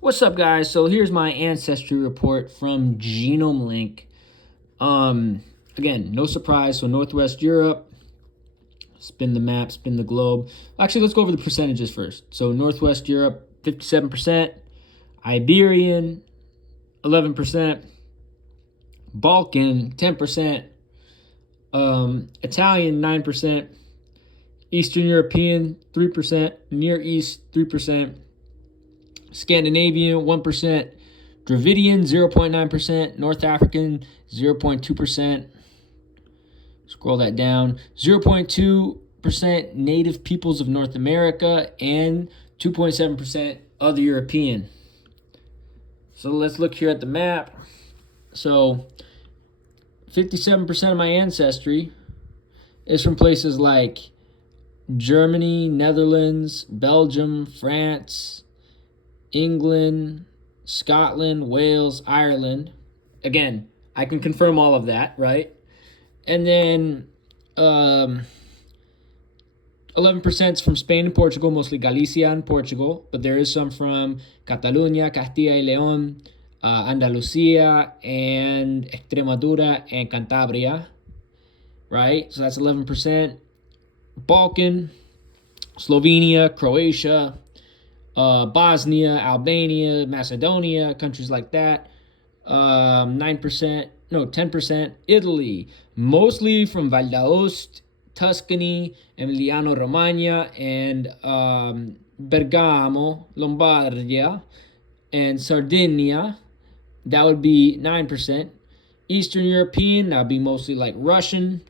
What's up, guys? So here's my ancestry report from Genome Link. Again, no surprise. So Northwest Europe, spin the map, spin the globe. Actually, let's go over the percentages first. So Northwest Europe, 57%, Iberian, 11%, Balkan, 10%, Italian, 9%, Eastern European, 3%, Near East, 3%, Scandinavian, 1%, Dravidian, 0.9%, North African, 0.2%. Scroll that down. 0.2% Native Peoples of North America and 2.7% other European. So let's look here at the map. So 57% of my ancestry is from places like Germany, Netherlands, Belgium, France, England, Scotland, Wales, Ireland. Again, I can confirm all of that, right? And then 11% is from Spain and Portugal, mostly Galicia and Portugal, but there is some from Catalunya, Castilla y León, Andalusia, and Extremadura and Cantabria, right? So that's 11%. Balkan, Slovenia, Croatia, Bosnia, Albania, Macedonia, countries like that. 9%, no, 10%. Italy, mostly from Val d'Aoste, Tuscany, Emiliano Romagna, and Bergamo, Lombardia, and Sardinia. That would be 9%. Eastern European, that would be mostly like Russian,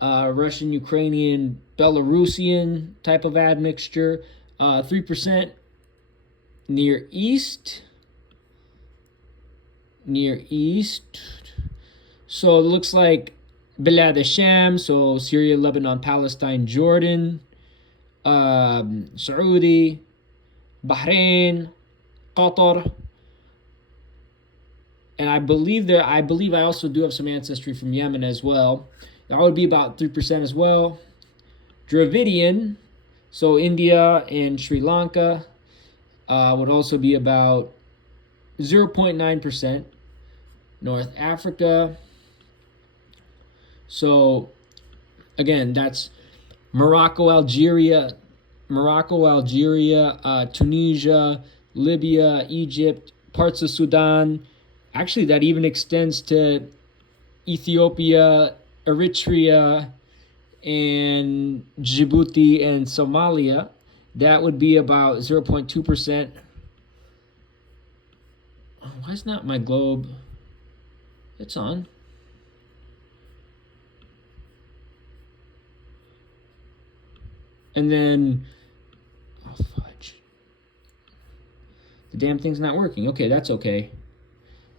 Ukrainian, Belarusian type of admixture. 3%. Near East. So it looks like Bilad Hasham, so Syria, Lebanon, Palestine, Jordan, Saudi, Bahrain, Qatar, and I believe I also do have some ancestry from Yemen as well. That would be about 3% as well. Dravidian, so India and Sri Lanka, would also be about 0.9%. North Africa. So again, that's Morocco, Algeria, Tunisia, Libya, Egypt, parts of Sudan. Actually, that even extends to Ethiopia, Eritrea, and Djibouti and Somalia. That would be about 0.2%. Why is not my globe? It's on. And then, oh fudge. The damn thing's not working. Okay, that's okay.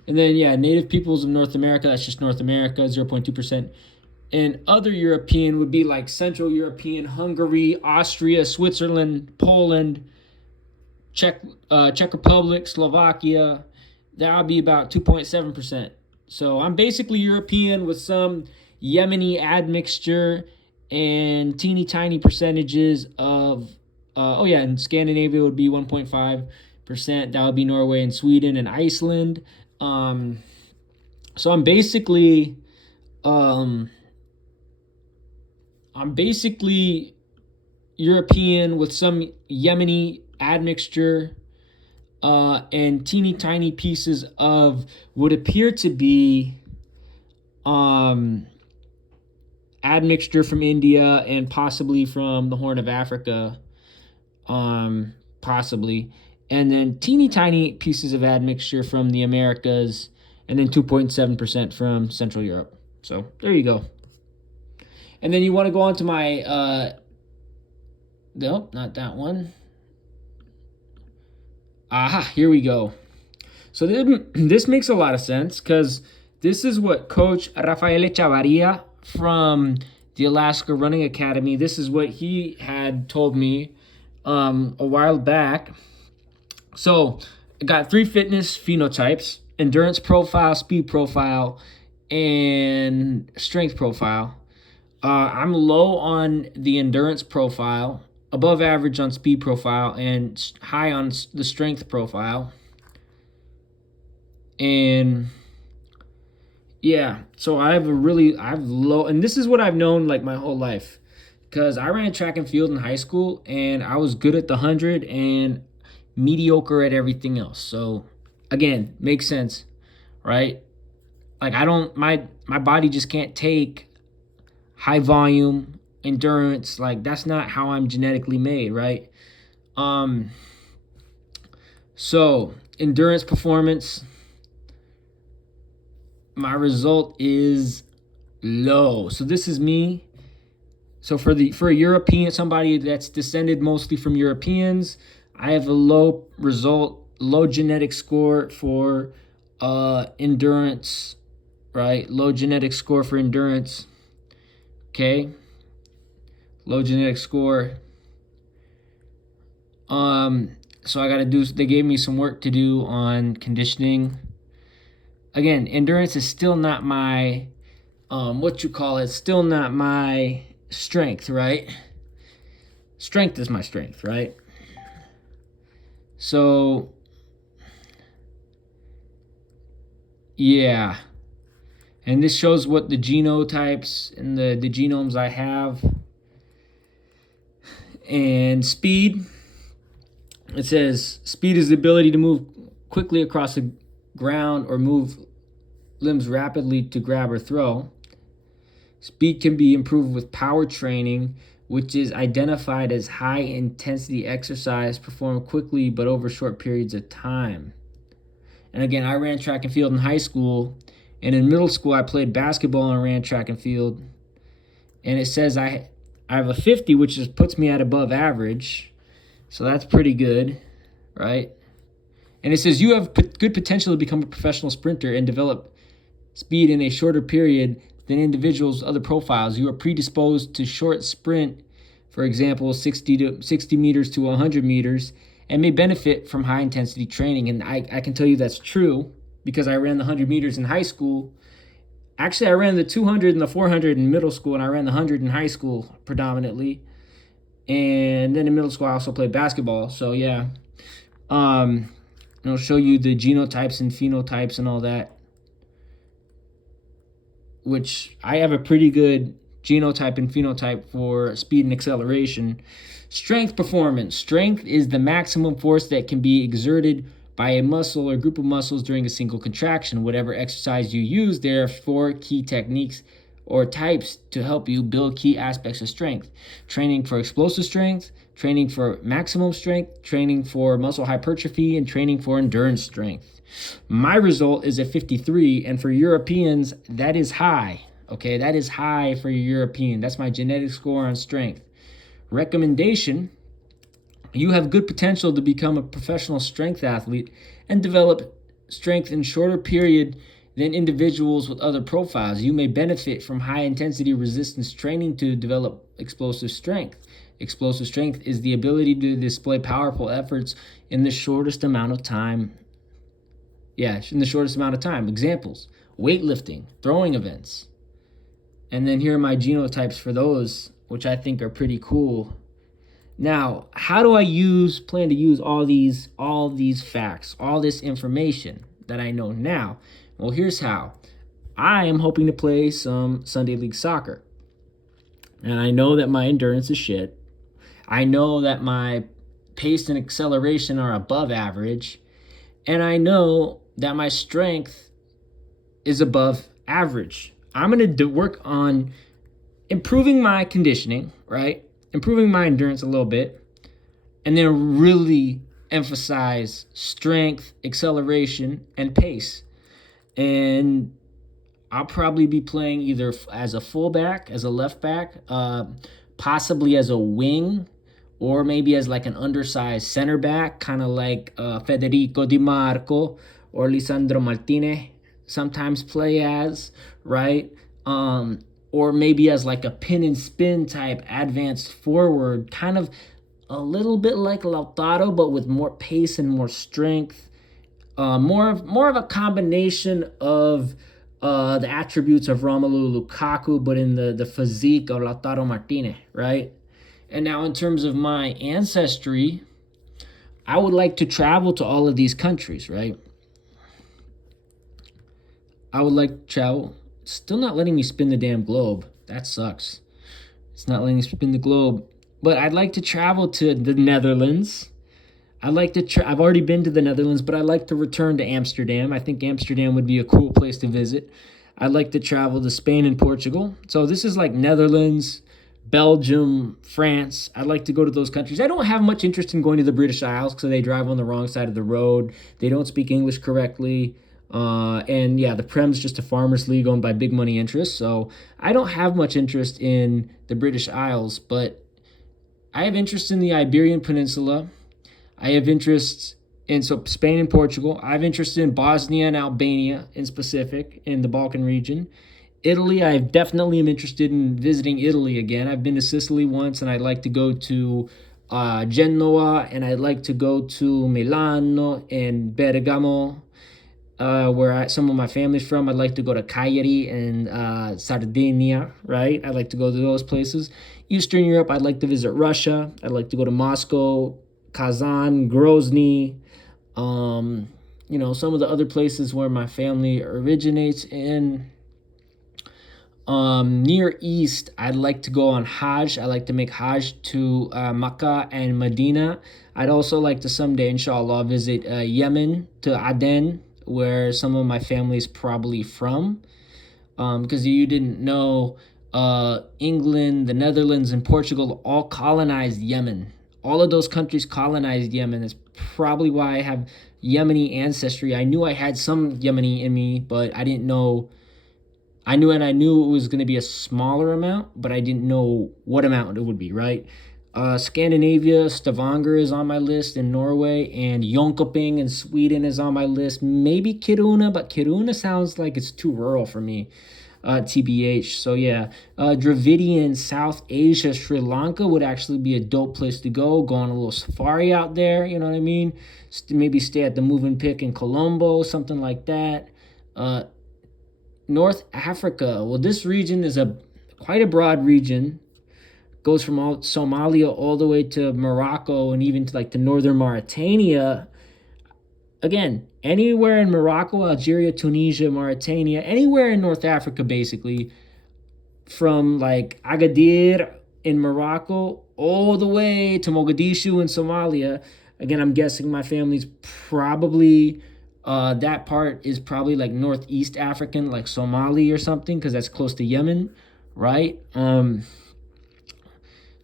And then, yeah, Native Peoples of North America, that's just North America, 0.2%. And other European would be like Central European, Hungary, Austria, Switzerland, Poland, Czech Republic, Slovakia. That would be about 2.7%. So I'm basically European with some Yemeni admixture and teeny tiny percentages of, and Scandinavia would be 1.5%. That would be Norway and Sweden and Iceland. So I'm basically European with some Yemeni admixture, and teeny tiny pieces of what appear to be admixture from India and possibly from the Horn of Africa, possibly, and then teeny tiny pieces of admixture from the Americas, and then 2.7% from Central Europe. So there you go. And then you want to go on to my, nope, not that one. Aha, here we go. So this makes a lot of sense because this is what Coach Rafael Chavarria from the Alaska Running Academy, this is what he had told me a while back. So I got 3 fitness phenotypes: endurance profile, speed profile, and strength profile. I'm low on the endurance profile, above average on speed profile, and high on the strength profile. And yeah, so I have low, and this is what I've known like my whole life, because I ran track and field in high school, and I was good at the 100 and mediocre at everything else. So again, makes sense, right? Like I don't, my body just can't take high volume endurance. Like that's not how I'm genetically made, right? Um, so endurance performance, my result is low. So this is me. So for a European, somebody that's descended mostly from Europeans, I have a low result, low genetic score for endurance, right? Low genetic score for endurance. Okay. Low genetic score. So I gotta do, they gave me some work to do on conditioning. Again, endurance is still not my still not my strength, right? Strength is my strength, right? So yeah. And this shows what the genotypes and the genomes I have. And speed. It says speed is the ability to move quickly across the ground or move limbs rapidly to grab or throw. Speed can be improved with power training, which is identified as high intensity exercise performed quickly but over short periods of time. And again, I ran track and field in high school, and in middle school I played basketball and ran track and field. And it says I have a 50, which just puts me at above average. So that's pretty good, right? And it says you have good potential to become a professional sprinter and develop speed in a shorter period than individuals with other profiles. You are predisposed to short sprint, for example, 60 meters to 100 meters, and may benefit from high intensity training. And I can tell you that's true because I ran the 100 meters in high school. Actually, I ran the 200 and the 400 in middle school, and I ran the 100 in high school predominantly. And then in middle school, I also played basketball. So yeah, and I'll show you the genotypes and phenotypes and all that, which I have a pretty good genotype and phenotype for speed and acceleration. Strength performance. Strength is the maximum force that can be exerted by a muscle or group of muscles during a single contraction. Whatever exercise you use, there are 4 key techniques or types to help you build key aspects of strength. Training for explosive strength, training for maximum strength, training for muscle hypertrophy, and training for endurance strength. My result is a 53, and for Europeans, that is high. Okay, that is high for a European. That's my genetic score on strength. Recommendation: you have good potential to become a professional strength athlete and develop strength in shorter period than individuals with other profiles. You may benefit from high intensity resistance training to develop explosive strength. Explosive strength is the ability to display powerful efforts in the shortest amount of time. In the shortest amount of time. Examples: weightlifting, throwing events. And then here are my genotypes for those, which I think are pretty cool. Now, how do I plan to use all these facts, all this information that I know now? Well, here's how. I am hoping to play some Sunday League soccer. And I know that my endurance is shit. I know that my pace and acceleration are above average. And I know that my strength is above average. I'm going to work on improving my conditioning, right? Improving my endurance a little bit, and then really emphasize strength, acceleration, and pace. And I'll probably be playing either as a fullback, as a left back, possibly as a wing, or maybe as like an undersized center back, kind of like Federico Di Marco or Lisandro Martinez sometimes play as, right? Or maybe as like a pin and spin type advanced forward, kind of a little bit like Lautaro, but with more pace and more strength. More of a combination of the attributes of Romelu Lukaku, but in the physique of Lautaro Martinez, right? And now in terms of my ancestry, I would like to travel to all of these countries, right? I would like to travel. It's still not letting me spin the damn globe. That sucks. It's not letting me spin the globe. But I'd like to travel to the Netherlands. I'd like to. I've already been to the Netherlands, but I'd like to return to Amsterdam. I think Amsterdam would be a cool place to visit. I'd like to travel to Spain and Portugal. So this is like Netherlands, Belgium, France. I'd like to go to those countries. I don't have much interest in going to the British Isles because they drive on the wrong side of the road. They don't speak English correctly. And yeah, the Prem's just a farmers league owned by big money interests. So I don't have much interest in the British Isles, but I have interest in the Iberian Peninsula. I have interest in Spain and Portugal. I have interest in Bosnia and Albania in specific in the Balkan region. Italy, I definitely am interested in visiting Italy again. I've been to Sicily once, and I'd like to go to Genoa, and I'd like to go to Milano and Bergamo, some of my family's from. I'd like to go to Cagliari and Sardinia, right? I'd like to go to those places. Eastern Europe, I'd like to visit Russia. I'd like to go to Moscow, Kazan, Grozny, some of the other places where my family originates in. Near East, I'd like to go on Hajj. I'd like to make Hajj to Makkah and Medina. I'd also like to someday, inshallah, visit Yemen to Aden, where some of my family is probably from. Because you didn't know, England, the Netherlands, and Portugal all colonized Yemen. All of those countries colonized Yemen. That's probably why I have Yemeni ancestry. I knew I had some Yemeni in me, but I didn't know. I knew it was going to be a smaller amount, but I didn't know what amount it would be, right? Scandinavia, Stavanger is on my list in Norway, and Jönköping in Sweden is on my list. Maybe Kiruna, but Kiruna sounds like it's too rural for me, TBH. So yeah, Dravidian, South Asia, Sri Lanka would actually be a dope place to go on a little safari out there, you know what I mean? Maybe stay at the Moving Pick in Colombo, something like that. North Africa. Well, this region is quite a broad region. Goes from Somalia all the way to Morocco and even to like the northern Mauritania. Again, anywhere in Morocco, Algeria, Tunisia, Mauritania, anywhere in North Africa, basically, from like Agadir in Morocco all the way to Mogadishu in Somalia. Again, I'm guessing my family's probably that part is probably like Northeast African, like Somali or something, because that's close to Yemen, right?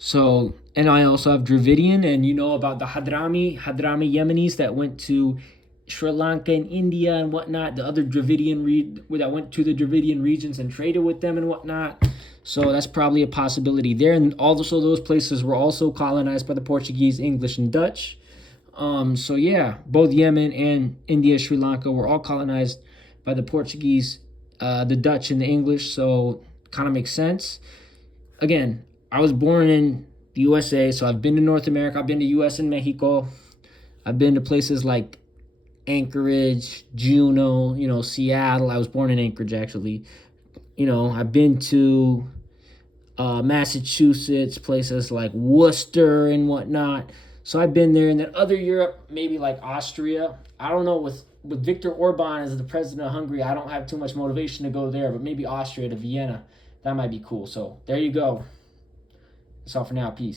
So, and I also have Dravidian, and you know about the Hadrami Yemenis that went to Sri Lanka and India and whatnot. The other that went to the Dravidian regions and traded with them and whatnot. So that's probably a possibility there. And also those places were also colonized by the Portuguese, English, and Dutch. So yeah, both Yemen and India, Sri Lanka were all colonized by the Portuguese, the Dutch, and the English. So kind of makes sense. Again, I was born in the USA, so I've been to North America. I've been to US and Mexico. I've been to places like Anchorage, Juneau, Seattle. I was born in Anchorage, actually. I've been to Massachusetts, places like Worcester and whatnot. So I've been there. And then other Europe, maybe like Austria. I don't know, with Viktor Orban as the president of Hungary, I don't have too much motivation to go there, but maybe Austria to Vienna. That might be cool. So there you go. That's all for now. Peace.